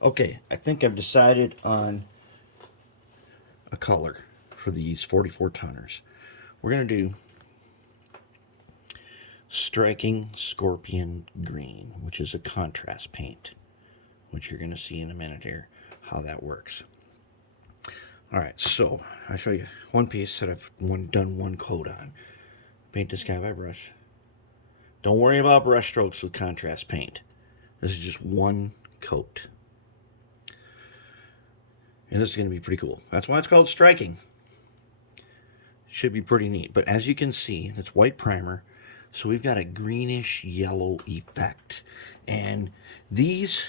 Okay, I think I've decided on a color for these 44 tonners. We're going to do Striking Scorpion Green, which is a contrast paint, which you're going to see in a minute here how that works. All right, so I'll show you one piece that I've done one coat on. Paint this guy by brush. Don't worry about brush strokes with contrast paint. This is just one coat. And this is going to be pretty cool. That's why it's called striking. Should be pretty neat. But as you can see, it's white primer. So we've got a greenish yellow effect. And these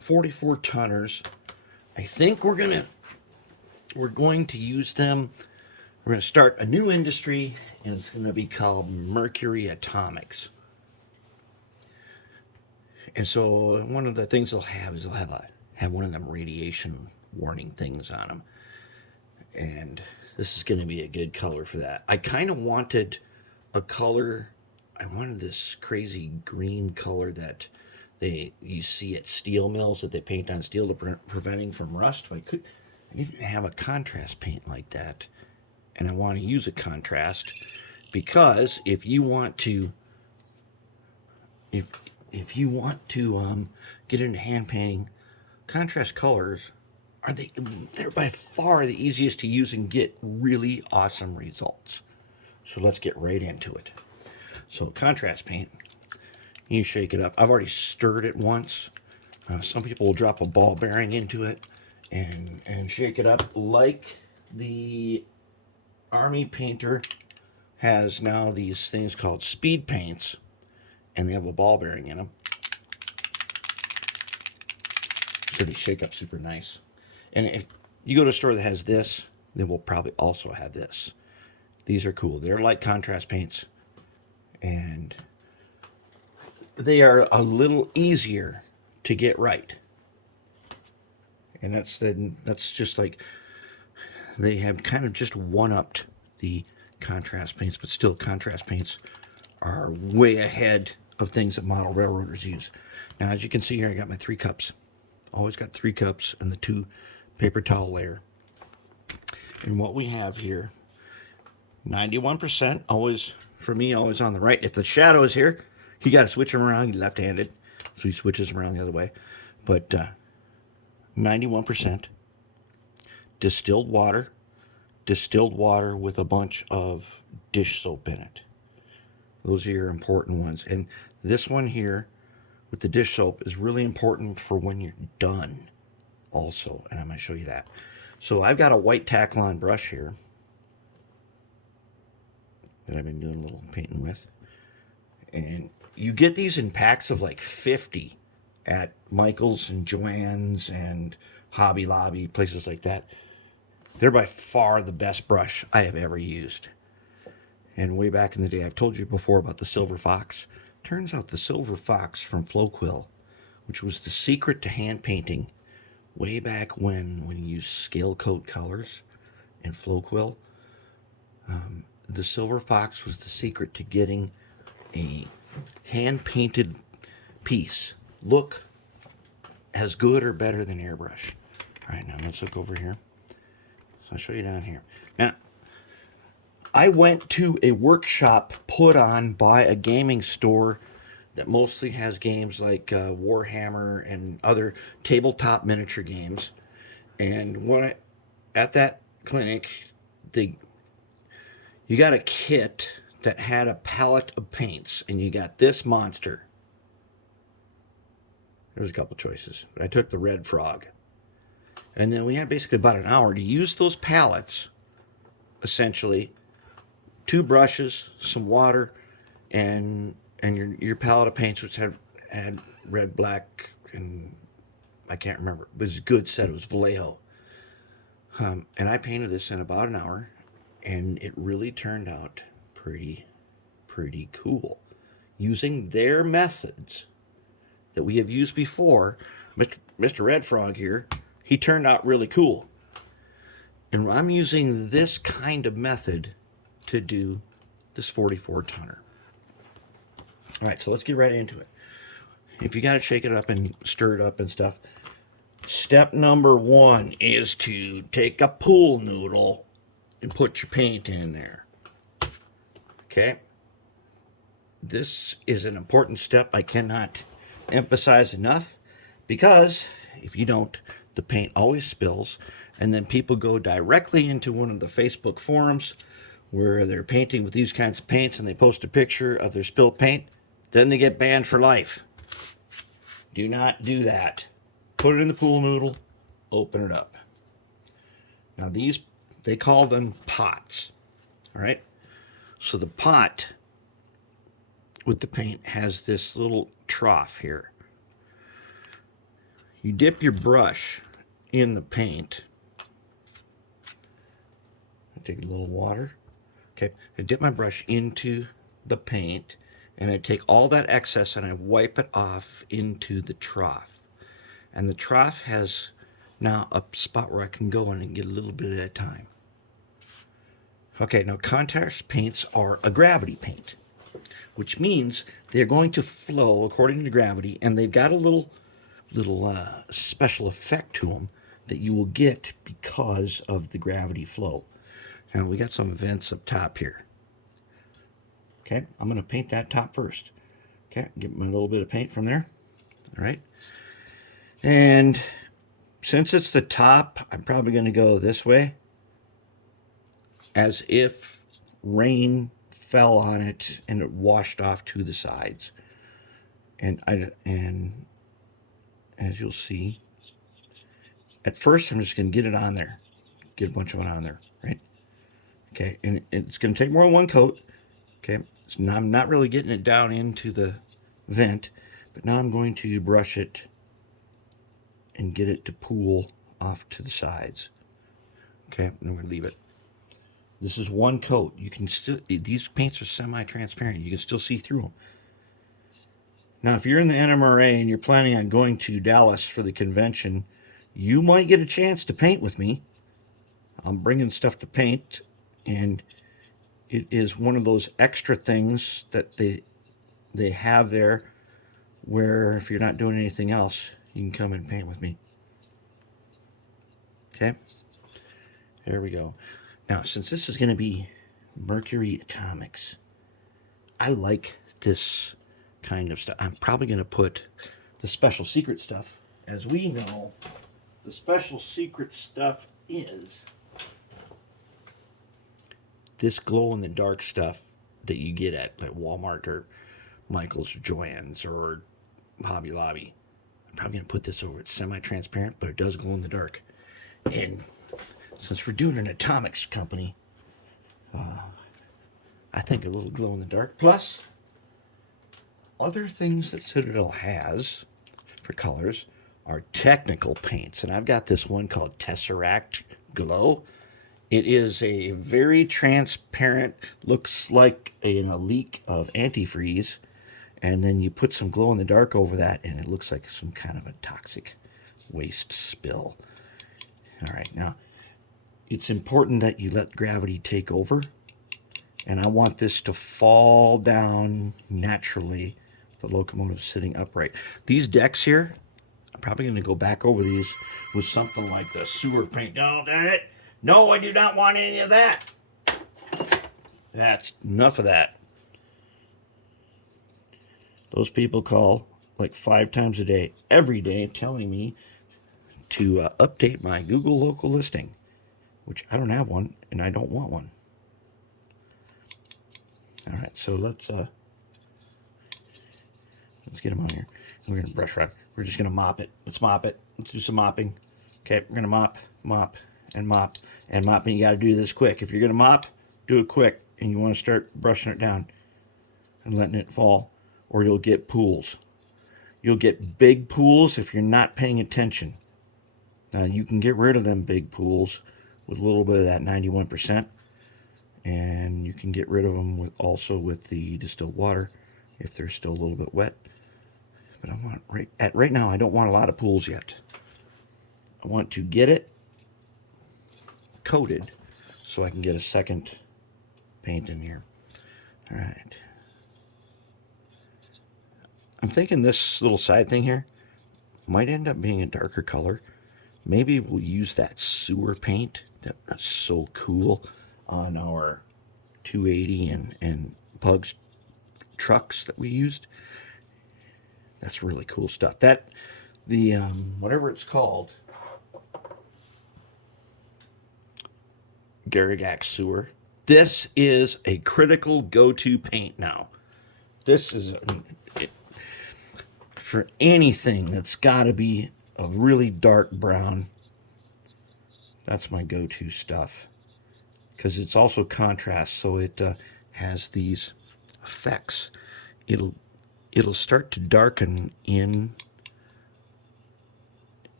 44 tonners, I think we're going to use them. We're going to start a new industry, and it's going to be called Mercury Atomics. And so one of the things they'll have is have one of them radiation warning things on them. And this is going to be a good color for that. I kind of wanted a color. I wanted this crazy green color that you see at steel mills that they paint on steel to preventing from rust. I didn't have a contrast paint like that, and I want to use a contrast because if you want to get into hand painting, contrast colors they're by far the easiest to use and get really awesome results. So let's get right into it. So contrast paint, you shake it up. I've already stirred it once. Some people will drop a ball bearing into it and shake it up like the Army painter has now these things called speed paints, and they have a ball bearing in them. So they shake up super nice. And if you go to a store that has this, they will probably also have this. These are cool. They're like contrast paints, and they are a little easier to get right. And that's just like they have kind of just one-upped the contrast paints, but still contrast paints are way ahead of things that model railroaders use. Now, as you can see here, I got my 3 cups. Always got 3 cups and the 2 paper towel layer. And what we have here, 91%, always, for me, always on the right. If the shadow is here, you got to switch them around. You're left-handed, so he switches them around the other way. But 91% distilled water with a bunch of dish soap in it. Those are your important ones. And this one here with the dish soap is really important for when you're done also, and I'm going to show you that. So I've got a white Taklon brush here that I've been doing a little painting with, and you get these in packs of like 50 at Michael's and Joann's and Hobby Lobby, places like that. They're by far the best brush I have ever used. And way back in the day, I've told you before about the Silver Fox. Turns out the Silver Fox from Floquill, which was the secret to hand painting way back when you used scale coat colors in Floquill, the Silver Fox was the secret to getting a hand-painted piece look as good or better than airbrush. All right, now let's look over here. So I'll show you down here. Now, I went to a workshop put on by a gaming store that mostly has games like Warhammer and other tabletop miniature games. And at that clinic, you got a kit that had a palette of paints, and you got this monster. There's a couple choices, but I took the Red Frog. And then we had basically about an hour to use those palettes, essentially. 2 brushes, some water, and your palette of paints, which had red, black, and I can't remember. It was a good set. It was Vallejo. And I painted this in about an hour, and it really turned out pretty cool. Using their methods that we have used before, Mr. Red Frog here, he turned out really cool. And I'm using this kind of method to do this 44 tonner. All right, so let's get right into it. If you got to shake it up and stir it up and stuff, Step number 1 is to take a pool noodle and put your paint in there. Okay? This is an important step I cannot emphasize enough, because if you don't, the paint always spills, and then people go directly into one of the Facebook forums where they're painting with these kinds of paints and they post a picture of their spilled paint. Then they get banned for life. Do not do that. Put it in the pool noodle, open it up. Now these, they call them pots. All right? So the pot with the paint has this little trough here. You dip your brush in the paint. I take a little water. Okay, I dip my brush into the paint, and I take all that excess and I wipe it off into the trough. And the trough has now a spot where I can go in and get a little bit at a time. Okay, now contrast paints are a gravity paint, which means they're going to flow according to gravity, and they've got a little special effect to them that you will get because of the gravity flow. Now we got some vents up top here. Okay, I'm going to paint that top first. Okay, get my little bit of paint from there. All right, and since it's the top, I'm probably going to go this way, as if rain fell on it and it washed off to the sides. And as you'll see, at first I'm just going to get it on there, get a bunch of it on there, right? Okay, and it's going to take more than one coat. Okay, so now I'm not really getting it down into the vent, but now I'm going to brush it and get it to pool off to the sides. Okay, and I'm going to leave it. This is one coat. You can still, these paints are semi-transparent. You can still see through them. Now, if you're in the NMRA and you're planning on going to Dallas for the convention, you might get a chance to paint with me. I'm bringing stuff to paint, and it is one of those extra things that they have there, where if you're not doing anything else, you can come and paint with me. Okay, there we go. Now, since this is going to be Mercury Atomics, I like this kind of stuff. I'm probably going to put the special secret stuff. As we know, the special secret stuff is this glow-in-the-dark stuff that you get at like Walmart or Michael's or Joann's or Hobby Lobby. I'm probably going to put this over. It's semi-transparent, but it does glow in the dark. And since we're doing an atomics company, I think a little glow in the dark. Plus, other things that Citadel has for colors are technical paints. And I've got this one called Tesseract Glow. It is a very transparent, looks like a leak of antifreeze. And then you put some glow in the dark over that, and it looks like some kind of a toxic waste spill. All right, now, it's important that you let gravity take over, and I want this to fall down naturally, the locomotive sitting upright. These decks here, I'm probably going to go back over these with something like the sewer paint. No, darn it. No, I do not want any of that. That's enough of that. Those people call like 5 times a day, every day, telling me to update my Google local listing, which I don't have one, and I don't want one. All right, so let's get them on here. We're going to brush around. We're just going to mop it. Let's mop it. Let's do some mopping. Okay, we're going to mop, and mop, and mop, and you got to do this quick. If you're going to mop, do it quick, and you want to start brushing it down and letting it fall, or you'll get pools. You'll get big pools if you're not paying attention. Now, you can get rid of them big pools with a little bit of that 91%, and you can get rid of them also with the distilled water if they're still a little bit wet. But I want right now, I don't want a lot of pools yet. I want to get it coated so I can get a second paint in here. All right. I'm thinking this little side thing here might end up being a darker color, Maybe we'll use that sewer paint. That's so cool on our 280 and Pugs trucks that we used. That's really cool stuff. That, the, whatever it's called, Garrigax sewer. This is a critical go-to paint now. This is for anything that's got to be a really dark brown. That's my go-to stuff, because it's also contrast, so it has these effects. It'll start to darken in.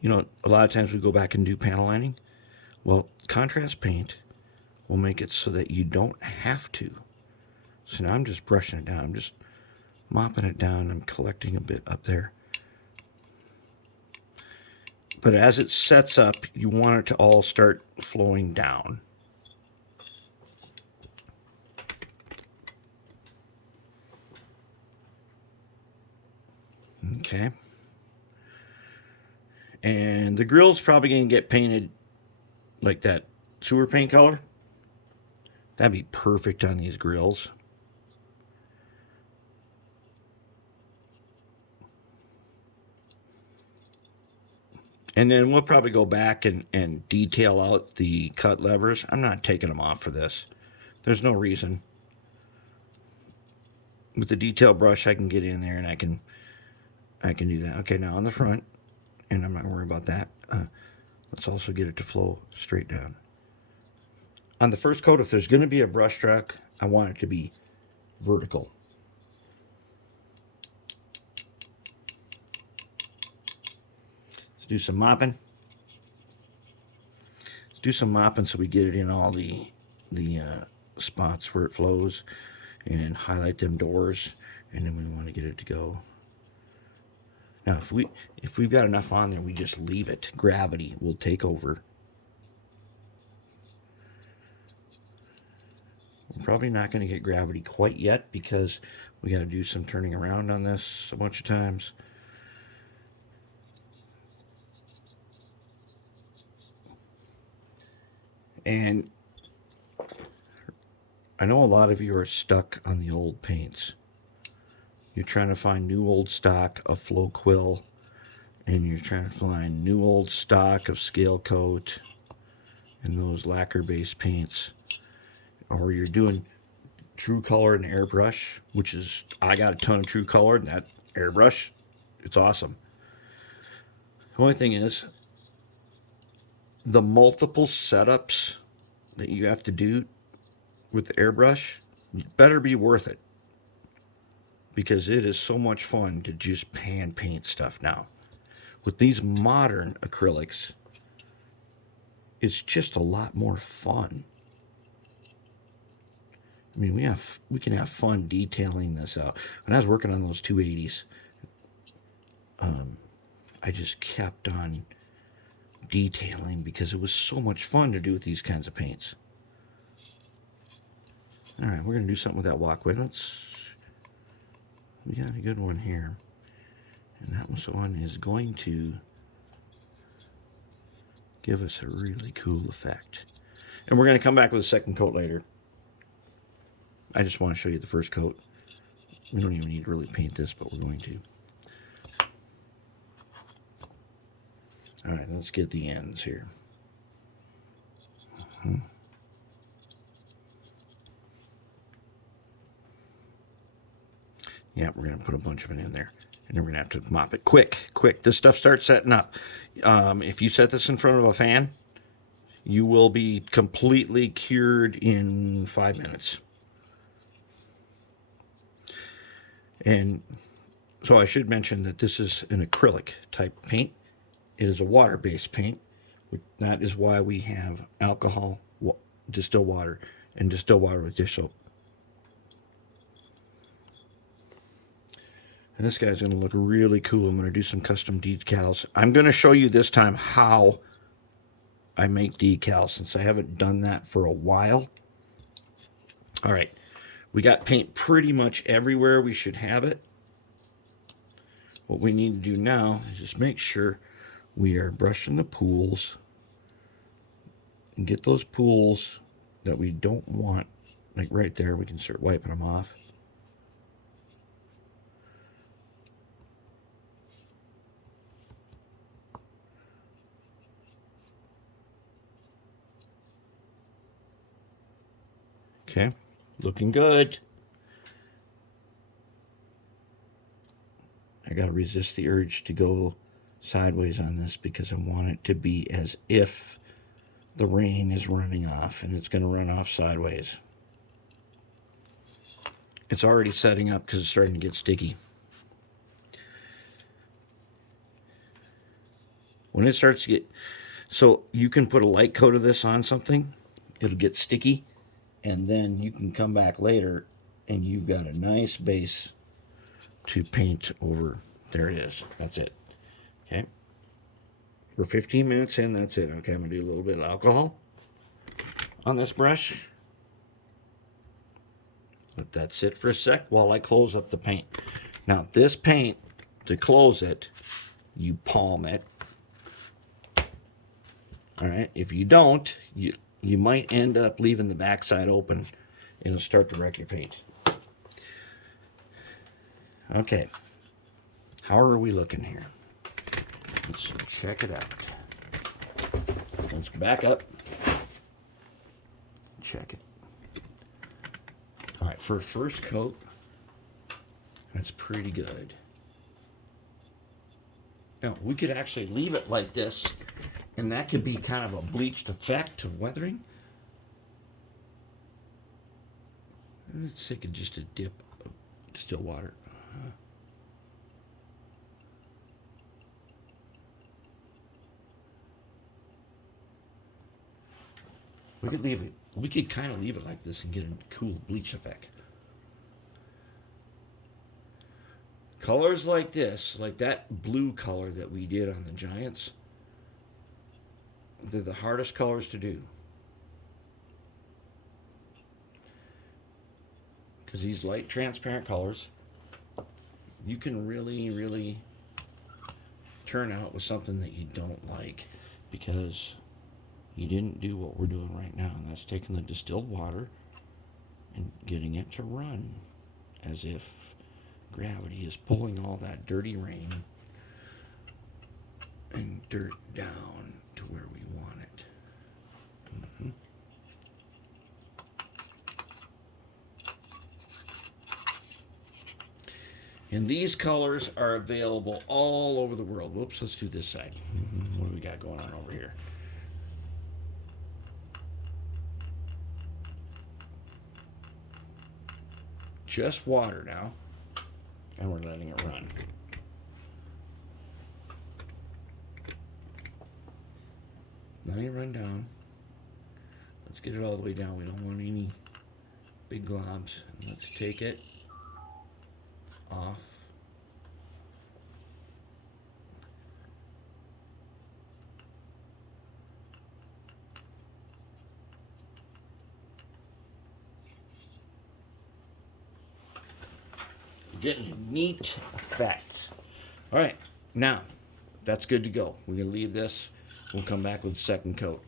You know, a lot of times we go back and do panel lining. Well, contrast paint will make it so that you don't have to. So now I'm just brushing it down. I'm just mopping it down. I'm collecting a bit up there. But as it sets up, you want it to all start flowing down. Okay. And the grill's probably going to get painted like that sewer paint color. That'd be perfect on these grills. And then we'll probably go back and detail out the cut levers. I'm not taking them off for this. There's no reason. With the detail brush, I can get in there and I can do that. Okay, now on the front, and I'm not worried about that. Let's also get it to flow straight down. On the first coat, if there's going to be a brush stroke, I want it to be vertical. Let's do some mopping. Let's do some mopping so we get it in all the spots where it flows, and highlight them doors, and then we want to get it to go. Now, if we've got enough on there, we just leave it. Gravity will take over. We're probably not going to get gravity quite yet because we got to do some turning around on this a bunch of times. And I know a lot of you are stuck on the old paints. You're trying to find new old stock of Flow Quill, and you're trying to find new old stock of Scale Coat and those lacquer-based paints. Or you're doing True Color and airbrush, which is, I got a ton of True Color, and that airbrush, it's awesome. The only thing is, the multiple setups that you have to do with the airbrush better be worth it, because it is so much fun to just pan paint stuff now. With these modern acrylics, it's just a lot more fun. I mean, we can have fun detailing this out. When I was working on those 280s, I just kept on detailing because it was so much fun to do with these kinds of paints. All right, we're going to do something with that walkway. We got a good one here. And that one is going to give us a really cool effect. And we're going to come back with a second coat later. I just want to show you the first coat. We don't even need to really paint this, but we're going to. All right, let's get the ends here. Yeah, we're going to put a bunch of it in there. And then we're going to have to mop it. Quick. This stuff starts setting up. If you set this in front of a fan, you will be completely cured in 5 minutes. And so I should mention that this is an acrylic type paint. It is a water-based paint. That is why we have alcohol, distilled water, and distilled water with dish soap. And this guy's going to look really cool. I'm going to do some custom decals. I'm going to show you this time how I make decals, since I haven't done that for a while. All right. We got paint pretty much everywhere we should have it. What we need to do now is just make sure we are brushing the pools and get those pools that we don't want, like right there. We can start wiping them off. Okay, looking good. I got to resist the urge to go sideways on this because I want it to be as if the rain is running off, and it's going to run off sideways. It's already setting up because it's starting to get sticky. When it starts to get, so you can put a light coat of this on something, it'll get sticky, and then you can come back later and you've got a nice base to paint over. There it is. That's it. Okay. We're 15 minutes in. That's it. Okay, I'm going to do a little bit of alcohol on this brush. Let that sit for a sec while I close up the paint. Now, this paint, to close it, you palm it. All right. If you don't, you might end up leaving the backside open and it'll start to wreck your paint. Okay. How are we looking here? Let's check it out. Let's back up. Check it. All right, for a first coat, that's pretty good. Now, we could actually leave it like this, and that could be kind of a bleached effect of weathering. Let's take just a dip of distilled water. We could leave it. We could kind of leave it like this and get a cool bleach effect. Colors like this, like that blue color that we did on the Giants, they're the hardest colors to do. Because these light transparent colors, you can really, really turn out with something that you don't like because you didn't do what we're doing right now, and that's taking the distilled water and getting it to run as if gravity is pulling all that dirty rain and dirt down to where we want it. Mm-hmm. And these colors are available all over the world. Whoops, let's do this side. Mm-hmm. What do we got going on over here? Just water now, and we're letting it run. Letting it run down. Let's get it all the way down. We don't want any big globs. Let's take it off. Getting a neat effect. All right, now that's good to go. We're gonna leave this. We'll come back with a second coat.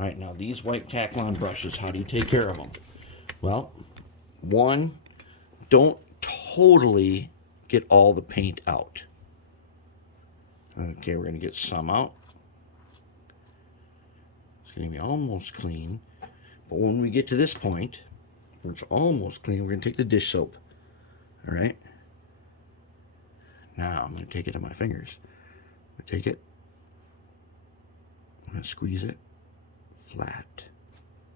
All right, now these white Taklon brushes, how do you take care of them? Well, one, don't totally get all the paint out. Okay, we're gonna get some out. It's gonna be almost clean. But when we get to this point, where it's almost clean, we're gonna take the dish soap. All right. Now I'm going to take it in my fingers. I take it. I'm going to squeeze it flat.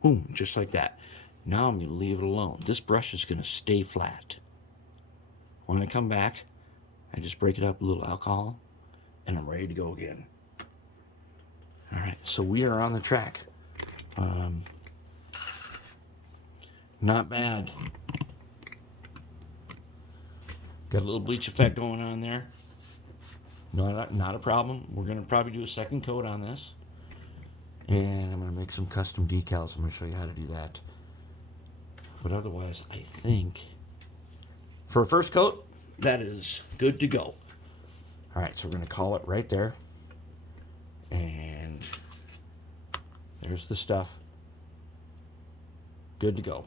Boom, just like that. Now I'm going to leave it alone. This brush is going to stay flat. When I come back, I just break it up with a little alcohol, and I'm ready to go again. All right, so we are on the track. Not bad. Got a little bleach effect going on there. Not a problem. We're going to probably do a second coat on this. And I'm going to make some custom decals. I'm going to show you how to do that. But otherwise, I think for a first coat, that is good to go. All right, so we're going to call it right there. There's the stuff. Good to go.